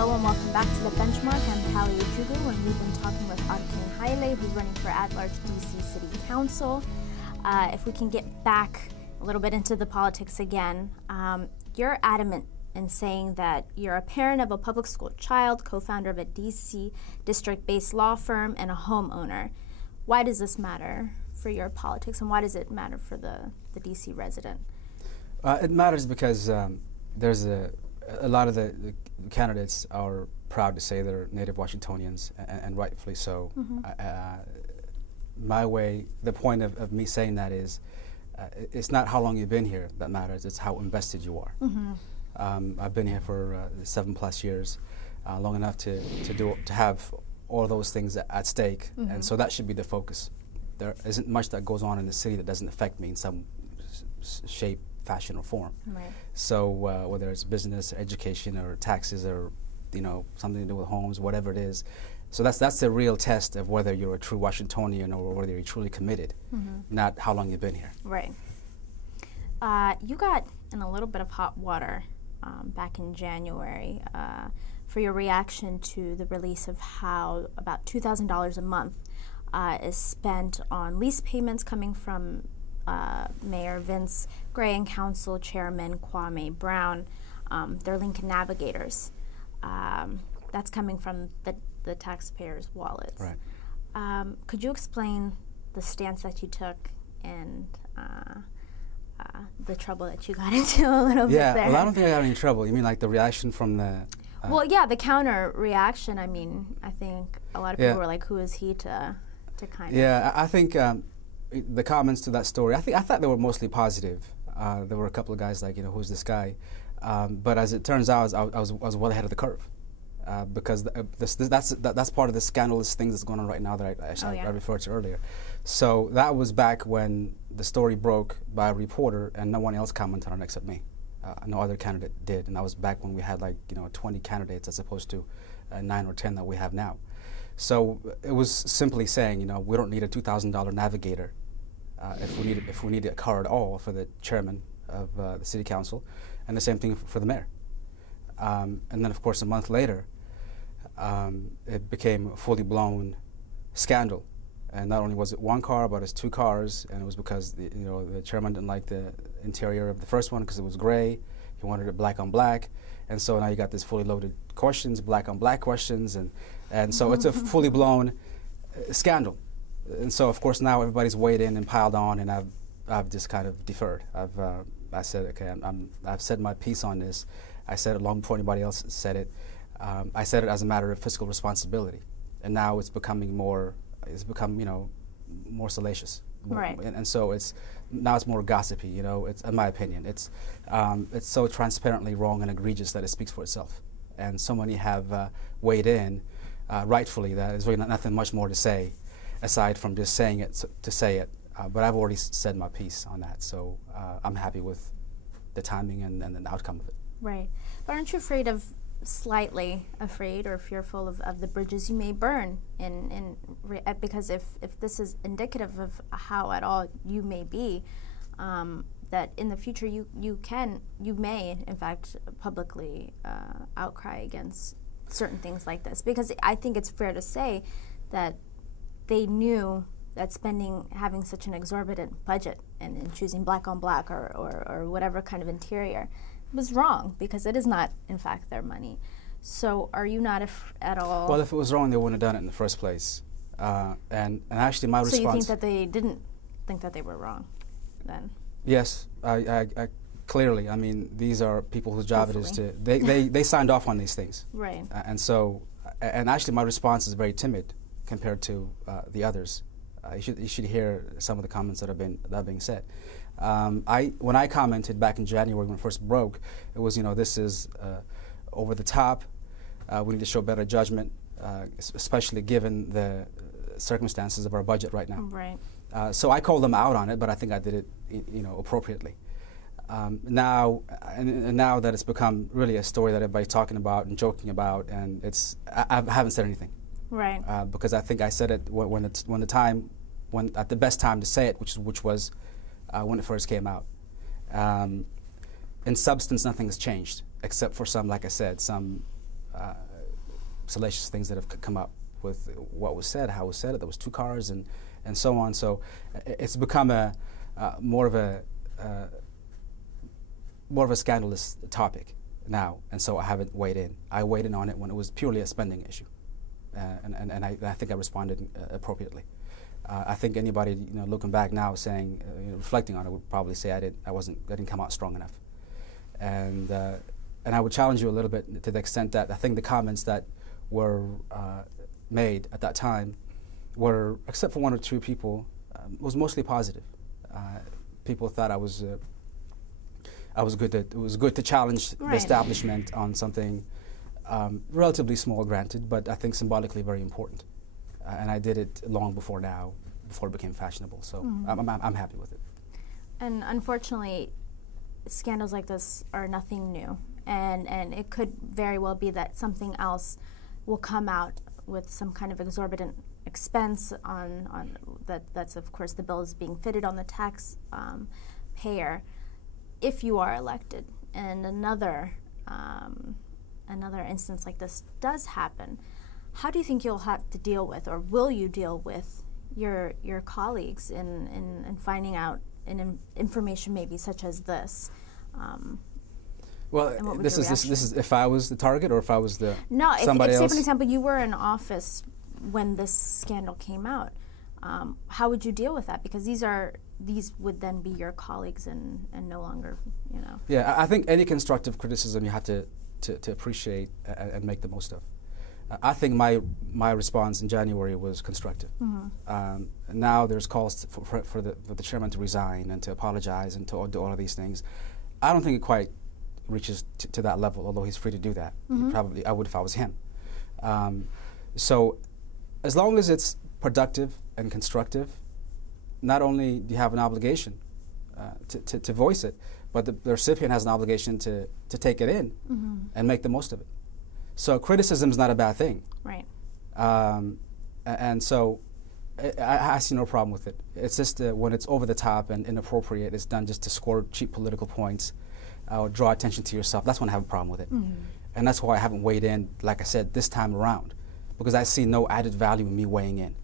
Hello and welcome back to The Benchmark. I'm Kallie Ejigu, and we've been talking with Arkan Haile, who's running for at-large DC City Council. If we can get back a little bit into the politics again, you're adamant in saying that you're a parent of a public school child, co-founder of a DC district-based law firm, and a homeowner. Why does this matter for your politics, and why does it matter for the DC resident? It matters because there's a lot of the candidates are proud to say they're native Washingtonians, and rightfully so. My way, the point of me saying that is, it's not how long you've been here that matters, it's how invested you are. I've been here for 7+ years, long enough to have all those things at stake, and so that should be the focus. There isn't much that goes on in the city that doesn't affect me in some shape, fashion, or form. Right. So whether it's business, education, or taxes, or something to do with homes, whatever it is. So that's the real test of whether you're a true Washingtonian or whether you're truly committed, not how long you've been here. Right. You got in a little bit of hot water back in January for your reaction to the release of how about $2,000 a month is spent on lease payments coming from Mayor Vince Gray and Council Chairman Kwame Brown. They're Lincoln Navigators. That's coming from the taxpayers' wallets. Right. Could you explain the stance that you took and the trouble that you got into a little bit there? Yeah, well, I don't think I got any trouble. You mean like the reaction from the... well, yeah, the counter reaction. I mean, I think a lot of people were like, who is he to kind of... Yeah, I think the comments to that story, I thought they were mostly positive. There were a couple of guys like, who's this guy? But as it turns out, I was well ahead of the curve. Because that's part of the scandalous thing that's going on right now that I referred to earlier. So that was back when the story broke by a reporter and no one else commented on it except me. No other candidate did, and that was back when we had 20 candidates as opposed to 9 or 10 that we have now. So it was simply saying, we don't need a $2,000 Navigator if we need a car at all for the chairman of the city council, and the same thing for the mayor. And then, of course, a month later, it became a fully blown scandal. And not only was it one car, but it's 2 cars, and it was because the chairman didn't like the interior of the first one because it was gray. He wanted it black on black, and so now you got this fully loaded questions, black on black questions, and so it's a fully blown scandal. And so, of course, now everybody's weighed in and piled on, and I've just kind of deferred. I said, okay, I've said my piece on this. I said it long before anybody else said it. I said it as a matter of fiscal responsibility, and now it's becoming more. It's become, more salacious. Right. And so now it's more gossipy. It's, in my opinion, it's so transparently wrong and egregious that it speaks for itself. And so many have weighed in, rightfully, that there's really nothing much more to say, aside from just saying it to say it. But I've already said my piece on that, so I'm happy with the timing and the outcome of it. Right. But aren't you slightly afraid or fearful of the bridges you may burn because if this is indicative of how at all you may be, that in the future you may in fact publicly outcry against certain things like this, because I think it's fair to say that they knew that having such an exorbitant budget and choosing black on black or whatever kind of interior was wrong, because it is not, in fact, their money. So are you not at all... Well, if it was wrong, they wouldn't have done it in the first place. And actually my response... So you think that they didn't think that they were wrong, then? Yes, I clearly. I mean, these are people whose job it is to... They signed off on these things. Right. And so... And actually my response is very timid compared to the others. You should hear some of the comments that are being said. When I commented back in January when it first broke, it was, this is over the top. We need to show better judgment, especially given the circumstances of our budget right now. Right. So I called them out on it, but I think I did it, appropriately. Now that it's become really a story that everybody's talking about and joking about, and I haven't said anything. Right. Because I think I said it at the best time to say it, which was when it first came out. In substance, nothing has changed, except for some, like I said, some salacious things that have come up with what was said, how it was said. There was 2 cars and so on. So it's become a more of a scandalous topic now, and so I haven't weighed in. I weighed in on it when it was purely a spending issue, and I think I responded appropriately. I think anybody, looking back now, saying, reflecting on it, would probably say I didn't come out strong enough, and I would challenge you a little bit to the extent that I think the comments that were made at that time were, except for 1 or 2 people, was mostly positive. People thought it was good to challenge the establishment on something relatively small, granted, but I think symbolically very important. And I did it long before it became fashionable. So I'm happy with it. And unfortunately, scandals like this are nothing new, and it could very well be that something else will come out with some kind of exorbitant expense on that's of course the bill is being fitted on the tax payer if you are elected, and another instance like this does happen. How do you think you'll have to deal with, or will you deal with, your colleagues in finding out information maybe such as this? Well, this is if I was the target, or if I was somebody else. Say for example you were in office when this scandal came out. How would you deal with that? Because these would then be your colleagues and no longer, Yeah, I think any constructive criticism you have to appreciate and make the most of. I think my response in January was constructive. Now there's calls for the chairman to resign and to apologize and to do all of these things. I don't think it quite reaches to that level, although he's free to do that. Probably I would if I was him. So as long as it's productive and constructive, not only do you have an obligation to voice it, but the recipient has an obligation to take it in and make the most of it. So criticism is not a bad thing. Right. And so I see no problem with it. It's just when it's over the top and inappropriate, it's done just to score cheap political points or draw attention to yourself. That's when I have a problem with it. And that's why I haven't weighed in, like I said, this time around, because I see no added value in me weighing in.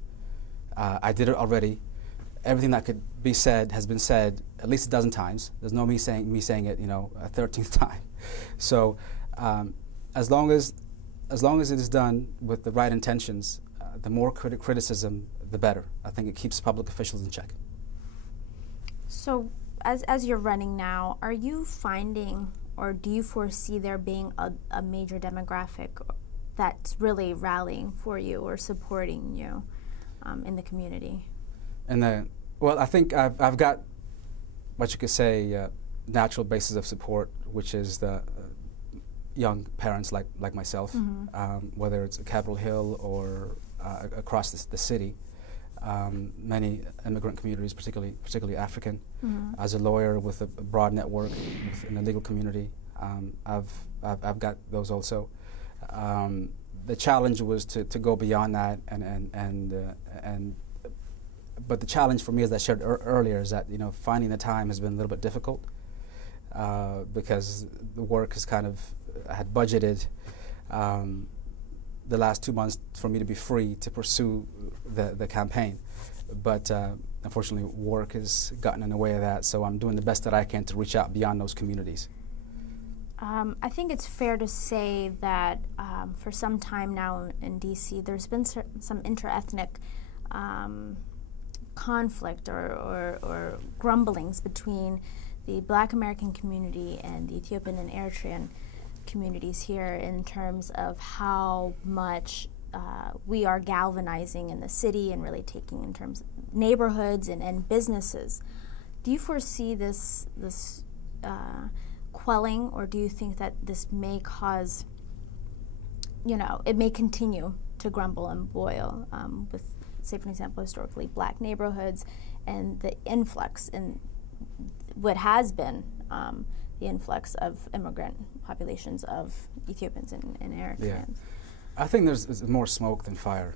I did it already. Everything that could be said has been said at least a dozen times. There's no me saying it, a 13th time. So as long as it is done with the right intentions, the more criticism, the better. I think it keeps public officials in check. So as you're running now, are you finding, or do you foresee there being a major demographic that's really rallying for you or supporting you in the community? Well, I think I've got what you could say natural basis of support, which is the young parents like myself, whether it's Capitol Hill or across the city. Many immigrant communities, particularly African. As a lawyer with a broad network in the legal community, I've got those also. The challenge was to go beyond that, but the challenge for me, as I shared earlier, is that finding the time has been a little bit difficult because the work is I had budgeted the last 2 months for me to be free to pursue the campaign, but unfortunately work has gotten in the way of that, so I'm doing the best that I can to reach out beyond those communities. I think it's fair to say that for some time now in DC, there's been some interethnic conflict or grumblings between the Black American community and the Ethiopian and Eritrean communities here in terms of how much we are galvanizing in the city and really taking in terms of neighborhoods and businesses. Do you foresee this quelling, or do you think that this may cause, it may continue to grumble and boil with, say for example, historically Black neighborhoods and the influx in what has been the influx of immigrant populations of Ethiopians and Eritreans? Yeah. I think there's more smoke than fire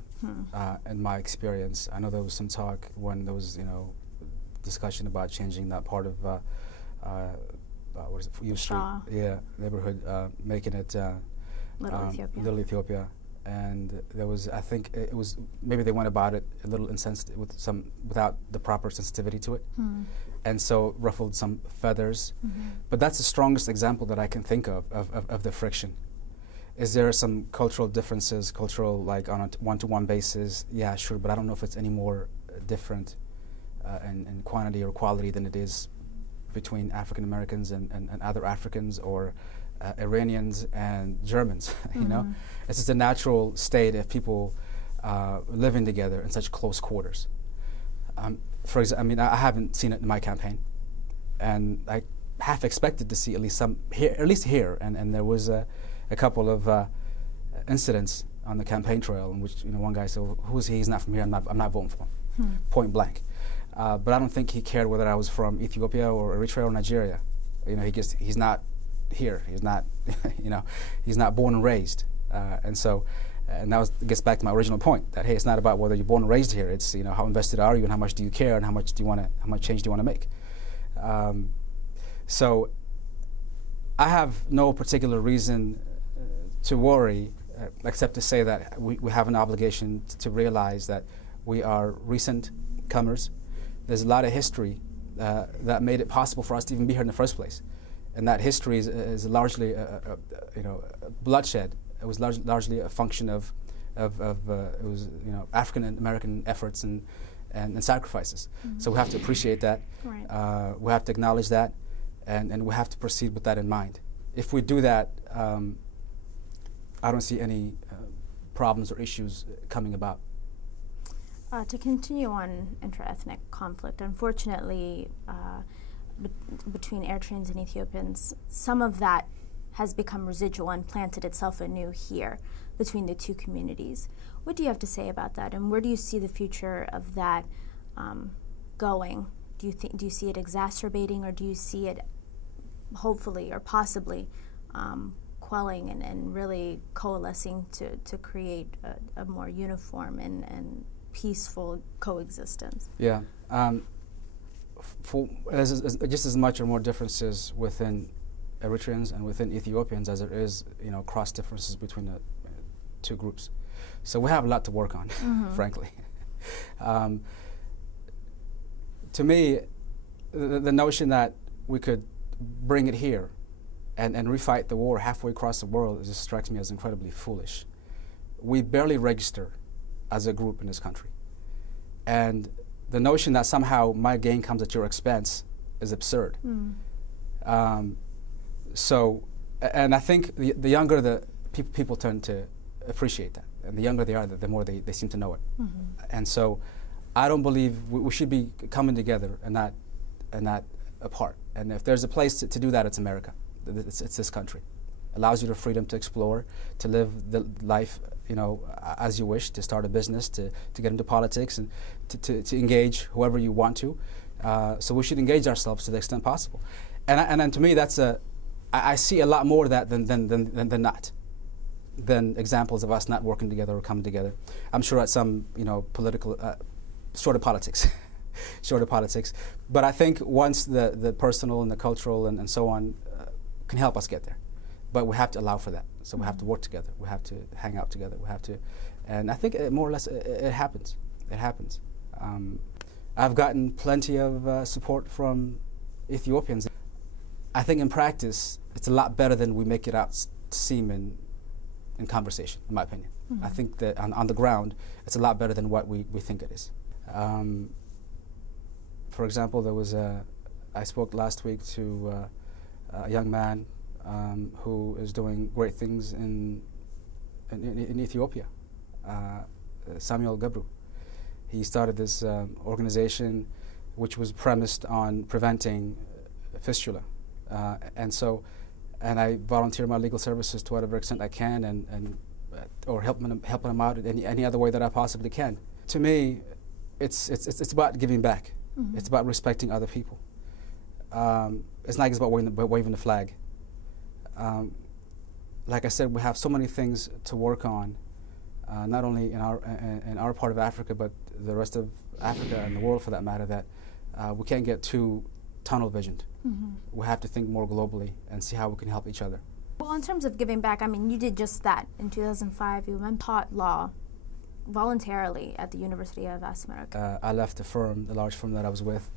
in my experience. I know there was some talk when there was, discussion about changing that part of what is it, U Street? Shaw. Yeah, neighborhood, making it Little Ethiopia. Little Ethiopia. and there was, I think it was, maybe they went about it a little insensitive without the proper sensitivity to it, and so ruffled some feathers. But that's the strongest example that I can think of the friction. Is there some cultural differences, like on a one-to-one basis? Yeah, sure, but I don't know if it's any more different in quantity or quality than it is between African Americans and other Africans, or Iranians and Germans. You know, it's just a natural state of people living together in such close quarters. For example, I mean, I haven't seen it in my campaign, and I half expected to see at least some here, and there was a couple of incidents on the campaign trail in which, you know, one guy said, well, "Who's he? He's not from here. I'm not voting for him." Point blank. But I don't think he cared whether I was from Ethiopia or Eritrea or Nigeria. You know, he's not here. He's not, you know, he's not born and raised. And that gets back to my original point, that hey, it's not about whether you're born and raised here. It's, you know, how invested are you, and how much do you care, and how much change do you want to make. So I have no particular reason to worry, except to say that we have an obligation to realize that we are recent comers. There's a lot of history that made it possible for us to even be here in the first place, and that history is largely, you know, bloodshed. It was largely a function of it was, you know, African American efforts and sacrifices. So we have to appreciate that. Right. We have to acknowledge that, and we have to proceed with that in mind. If we do that, I don't see any problems or issues coming about. To continue on interethnic conflict, unfortunately, between Eritreans and Ethiopians, some of that has become residual and planted itself anew here between the two communities. What do you have to say about that, and where do you see the future of that going? Do you see it exacerbating, or do you see it hopefully or possibly quelling and really coalescing to create a more uniform and peaceful coexistence? Yeah, just as much or more differences within Eritreans and within Ethiopians as there is, you know, cross differences between the two groups. So we have a lot to work on, frankly. To me, the notion that we could bring it here and refight the war halfway across the world just strikes me as incredibly foolish. We barely register as a group in this country. And the notion that somehow my gain comes at your expense is absurd. So, and I think the younger the people tend to appreciate that. And the younger they are, the more they seem to know it. And so I don't believe we should be coming together and not apart. And if there's a place to do that, it's America. It's this country. Allows you the freedom to explore, to live the life, you know, as you wish, to start a business, to get into politics, and to engage whoever you want to. So we should engage ourselves to the extent possible. And to me, I see a lot more of that than not, than examples of us not working together or coming together. I'm sure at some, you know, political, short of politics, short of politics. But I think once the personal and the cultural and so on can help us get there. But we have to allow for that. So we have to work together. We have to hang out together. We have to, and I think more or less it happens. It happens. I've gotten plenty of support from Ethiopians. I think in practice, it's a lot better than we make it out to seem in conversation, in my opinion. I think that on the ground, it's a lot better than what we think it is. For example, I spoke last week to a young man who is doing great things in Ethiopia, Samuel Gebru. He started this organization which was premised on preventing fistula. And I volunteer my legal services to whatever extent I can, or helping him out in any other way that I possibly can. To me, it's about giving back. It's about respecting other people. It's not just about waving the flag. Like I said, we have so many things to work on, not only in our part of Africa, but the rest of Africa and the world, for that matter. That we can't get too tunnel visioned. We have to think more globally and see how we can help each other. Well, in terms of giving back, I mean, you did just that. In 2005, you went taught law voluntarily at the University of Asmara. I left the firm, the large firm that I was with,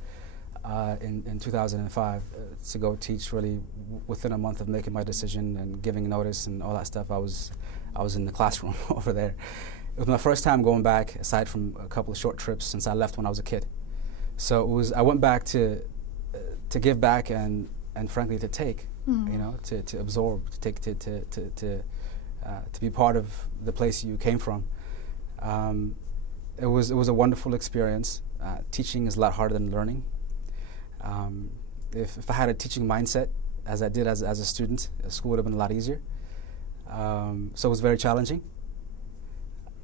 in 2005 to go teach. Really, within a month of making my decision and giving notice and all that stuff, I was in the classroom over there. It was my first time going back, aside from a couple of short trips since I left when I was a kid. So I went back to give back and frankly to take, you know, to absorb, to take, to be part of the place you came from. It was a wonderful experience. Teaching is a lot harder than learning. If I had a teaching mindset, as I did as a student, school would have been a lot easier. So it was very challenging,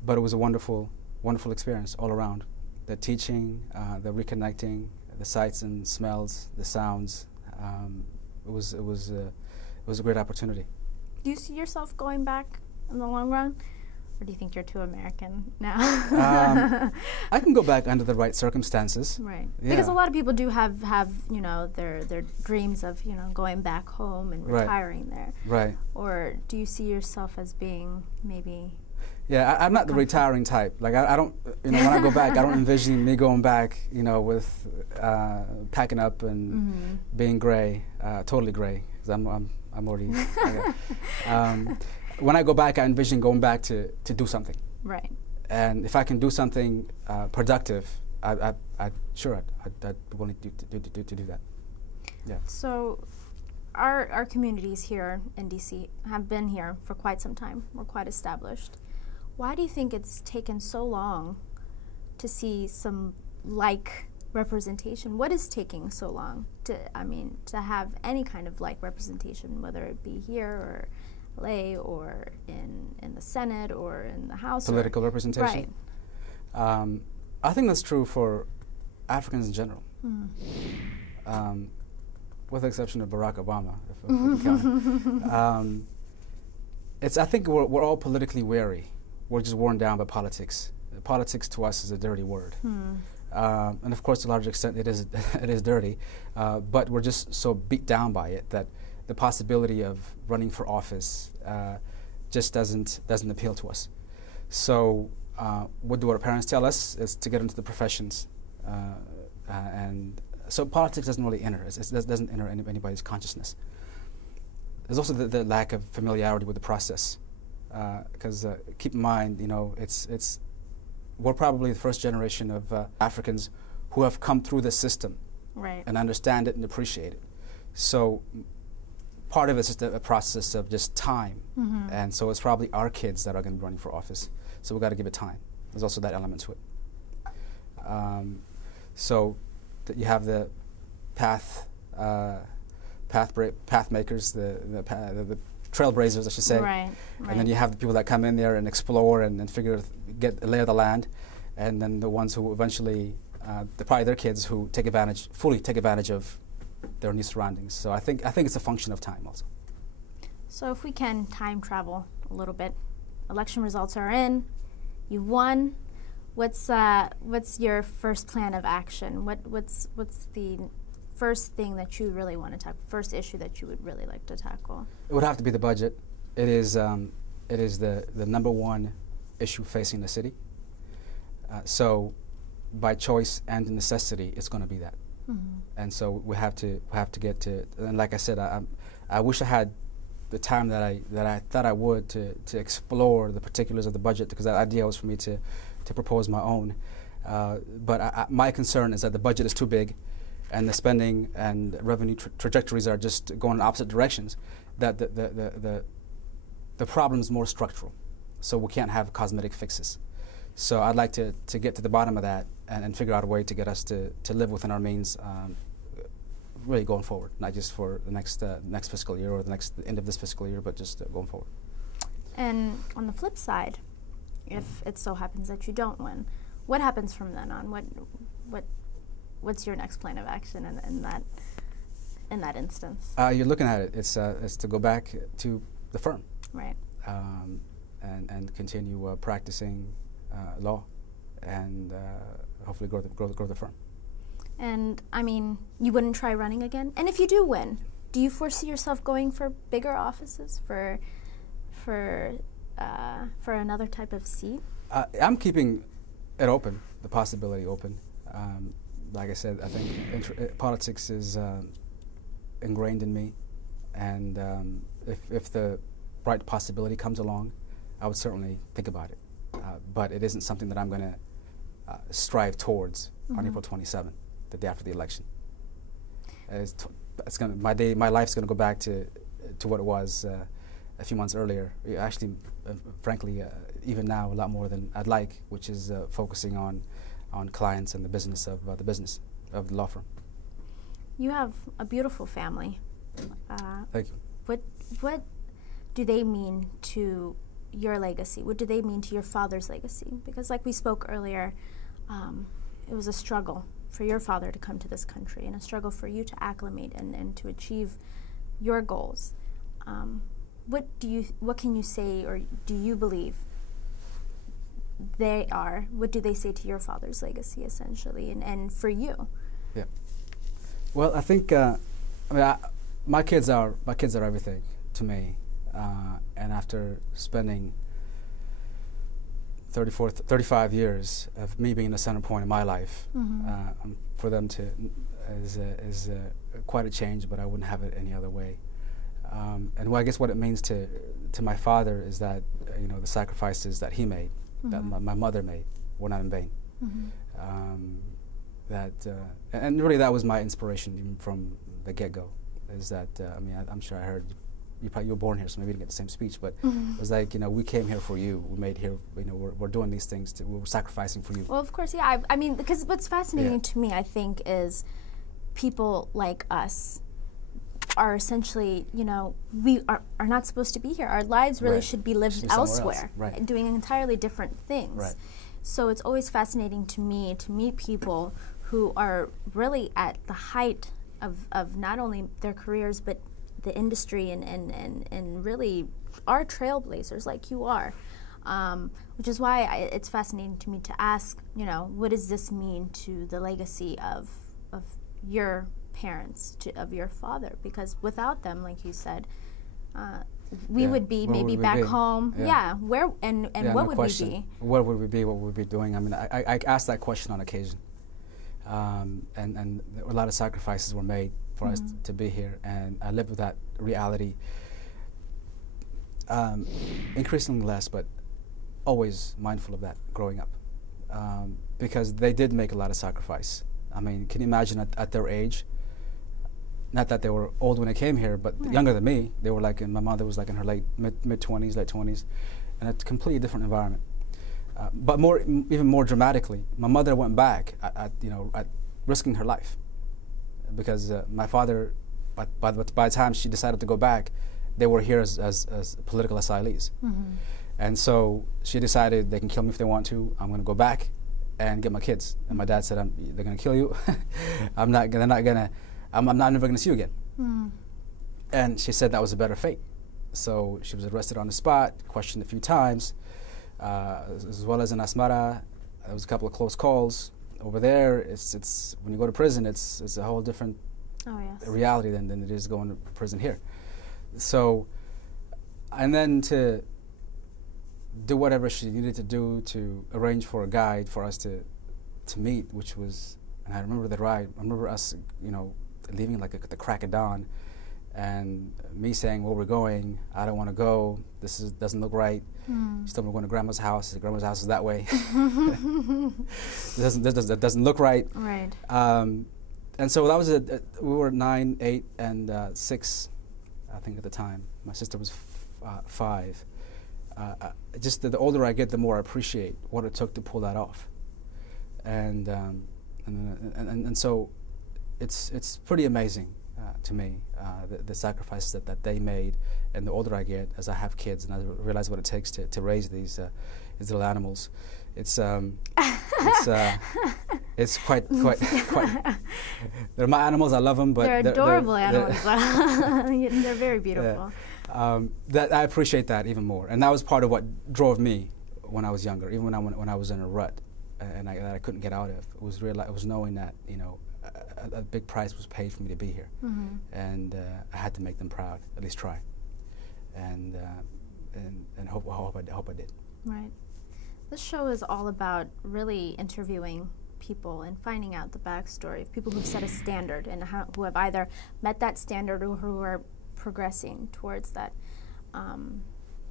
but it was a wonderful experience all around. The teaching, the reconnecting, the sights and smells, the sounds. It was a great opportunity. Do you see yourself going back in the long run? Or do you think you're too American now? I can go back under the right circumstances. Right. Yeah. Because a lot of people do have you know, their dreams of, you know, going back home and retiring there. Right. Or do you see yourself as being maybe... Yeah, I'm not the retiring type. Like, I don't, you know, when I go back, I don't envision me going back, you know, with packing up and being gray, totally gray, because I'm already... when I go back, I envision going back to do something. Right. And if I can do something productive, I'd be willing to do that. Yeah. So our communities here in DC have been here for quite some time. We're quite established. Why do you think it's taken so long to see some like representation? What is taking so long to have any kind of like representation, whether it be here or LA or in the Senate or in the House? Political representation? Right. I think that's true for Africans in general, with the exception of Barack Obama, if we count. I think we're all politically wary. We're just worn down by politics. Politics to us is a dirty word. And of course, to a large extent, it is dirty. But we're just so beat down by it that the possibility of running for office just doesn't appeal to us. So what do our parents tell us is to get into the professions. And so politics doesn't really enter. It doesn't enter anybody's consciousness. There's also the lack of familiarity with the process. Because keep in mind, you know, we're probably the first generation of Africans who have come through the system and understand it and appreciate it. So part of it's just a process of just time. And so it's probably our kids that are going to be running for office. So we've got to give it time. There's also that element to it. So that you have the path makers, the trailblazers, I should say. Right. And then you have the people that come in there and explore and get a lay of the land, and then the ones who eventually, probably their kids who fully take advantage of their new surroundings. So I think it's a function of time also. So if we can time travel a little bit, election results are in, you've won. What's your first plan of action? What's the first thing that you really want to tackle, first issue that you would really like to tackle? It would have to be the budget. It is the number one issue facing the city. So by choice and necessity, it's going to be that. And so we have to get to, and like I said, I wish I had the time that I thought I would to explore the particulars of the budget, because that idea was for me to propose my own. But my concern is that the budget is too big, and the spending and revenue trajectories are just going in opposite directions. That the problem is more structural, so we can't have cosmetic fixes. So I'd like to get to the bottom of that and figure out a way to get us to live within our means, really going forward, not just for the next fiscal year or the end of this fiscal year, but just going forward. And on the flip side, if it so happens that you don't win, what happens from then on? What's your next plan of action in that instance? You're looking at it. It's to go back to the firm, right? And continue practicing law, and hopefully grow the firm. And I mean, you wouldn't try running again? And if you do win, Do you foresee yourself going for bigger offices, for another type of seat? I'm keeping it open, the possibility open. Like I said, I think politics is ingrained in me, and if the right possibility comes along, I would certainly think about it. But it isn't something that I'm going to strive towards on April 27th, the day after the election. My life's going to go back to what it was a few months earlier. Actually, frankly, even now, a lot more than I'd like, which is focusing on clients and the business of the law firm. You have a beautiful family. Thank you. What do they mean to your legacy? What do they mean to your father's legacy? Because like we spoke earlier, it was a struggle for your father to come to this country and a struggle for you to acclimate and to achieve your goals. What can you say, or do you believe they are? What do they say to your father's legacy, essentially, and for you? Yeah. Well, I think my kids are everything to me, and after spending 35 years of me being the center point of my life, for them to is quite a change, but I wouldn't have it any other way. And I guess what it means to my father is that the sacrifices that he made, that my mother made, were not in vain. And really that was my inspiration even from the get-go. Is that I'm sure I heard you were born here, so maybe you didn't get the same speech, but it was like, we came here for you. We made here, we're doing these things. We're sacrificing for you. Well, of course, yeah. I mean, because what's fascinating to me, I think, is people like us are essentially, we are not supposed to be here. Our lives really should be lived elsewhere, doing entirely different things. Right. So it's always fascinating to me to meet people who are really at the height of not only their careers, but the industry and really are trailblazers like you are, which is why it's fascinating to me to ask, what does this mean to the legacy of your parents, of your father? Because without them, like you said, we would be maybe back home. Yeah, where and what would we be? Where would we be? What would we be doing? I mean, I ask that question on occasion, and a lot of sacrifices were made for us to be here, and I live with that reality. Increasingly less, but always mindful of that growing up, because they did make a lot of sacrifice. I mean, can you imagine at their age? Not that they were old when they came here, but younger than me. They were like, my mother was like in her mid 20s, late 20s, and a completely different environment. But even more dramatically, my mother went back at risking her life, because my father, by the time she decided to go back, they were here as political asylees. And so she decided they can kill me if they want to. I'm going to go back and get my kids. And my dad said, they're going to kill you. I'm never going to see you again. And she said that was a better fate. So she was arrested on the spot, questioned a few times, as well as in Asmara. There was a couple of close calls. Over there, it's when you go to prison, it's a whole different reality than it is going to prison here. So, and then to do whatever she needed to do to arrange for a guide for us to meet, which was, and I remember the ride. I remember us, leaving like at the crack of dawn, and me saying, where we're going, I don't want to go, doesn't look right. She told me we're going to grandma's house. Grandma's house is that way. That doesn't look right. Right. And so that was we were 9, 8, and 6, I think at the time. My sister was 5. Just the older I get, the more I appreciate what it took to pull that off. And so it's pretty amazing to me, the sacrifices that they made. And the older I get, as I have kids and I realize what it takes to raise these little animals, it's quite. They're my animals. I love them, but they're adorable animals. They're very beautiful. That I appreciate that even more, and that was part of what drove me when I was younger, even when I was in a rut, and I couldn't get out of. It was knowing that a big price was paid for me to be here, and I had to make them proud, at least try, and hope I did. Right. This show is all about really interviewing people and finding out the backstory of people who've set a standard and who have either met that standard or who are progressing towards that.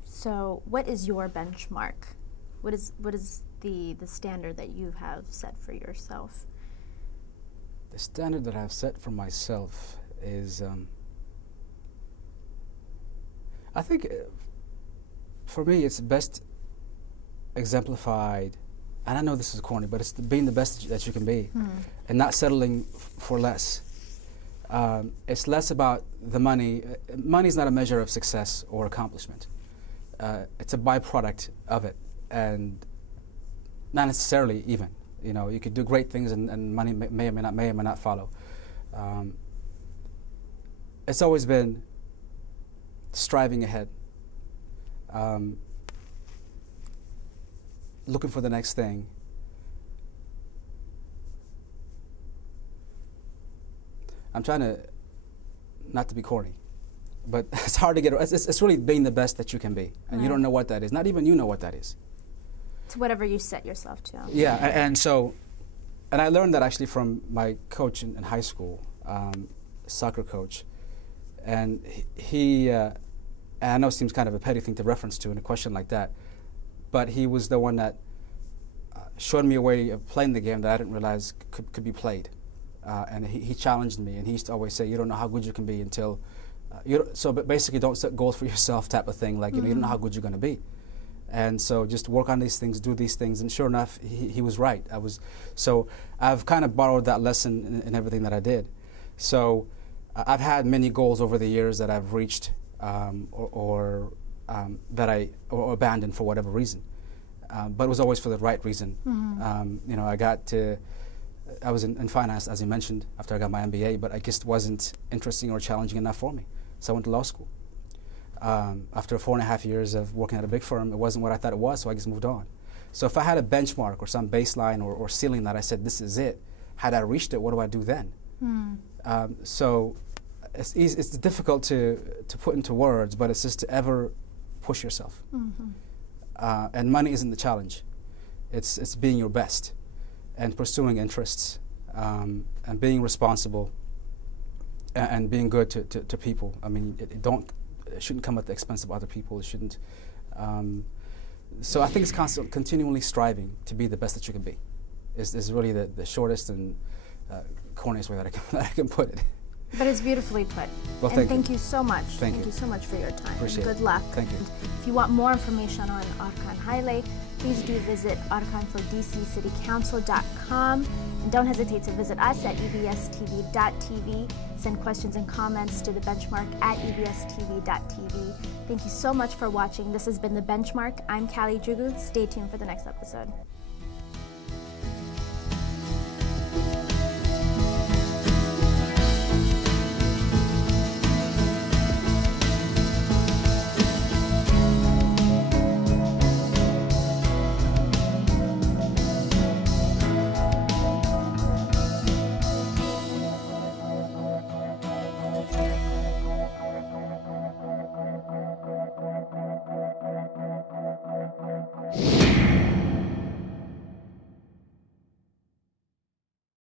So what is your benchmark? What is the standard that you have set for yourself? The standard that I've set for myself is, I think for me it's best exemplified, and I know this is corny, but it's being the best that you can be and not settling for less. It's less about the money. Money is not a measure of success or accomplishment. It's a byproduct of it, and not necessarily even. You know, you could do great things and money may or may not follow. It's always been striving ahead, looking for the next thing. I'm trying to not to be corny, but it's hard to get. It's really being the best that you can be, and you don't know what that is. Not even you know what that is. It's whatever you set yourself to. Yeah, and I learned that actually from my coach in high school, soccer coach, and he and I know it seems kind of a petty thing to reference to in a question like that, but he was the one that showed me a way of playing the game that I didn't realize could be played. And he challenged me, and he used to always say, you don't know how good you can be until, but basically don't set goals for yourself type of thing, like, you know, you don't know how good you're going to be. And so just work on these things, do these things, and sure enough, he was right. So I've kind of borrowed that lesson in everything that I did. So I've had many goals over the years that I've reached or abandoned for whatever reason. But it was always for the right reason. You know, I was in finance, as you mentioned, after I got my MBA, but I guess it wasn't interesting or challenging enough for me. So I went to law school. After 4.5 years of working at a big firm, it wasn't what I thought it was, so I just moved on. So if I had a benchmark or some baseline or ceiling that I said, this is it, had I reached it, what do I do then? So it's difficult to put into words, but it's just to ever push yourself. And money isn't the challenge. It's being your best and pursuing interests and being responsible and being good to people. I mean, it shouldn't come at the expense of other people. It shouldn't. So I think it's continually striving to be the best that you can be. Is really the shortest and corniest way that I can put it. But it's beautifully put. Well, and thank you so much. Thank you so much for your time. Appreciate and good luck. Thank you. And if you want more information on Arkan Haile, please do visit arkanfordccitycouncil.com. And don't hesitate to visit us at ebstv.tv. Send questions and comments to the benchmark at ebstv.tv. Thank you so much for watching. This has been The Benchmark. I'm Kallie Ejigu. Stay tuned for the next episode.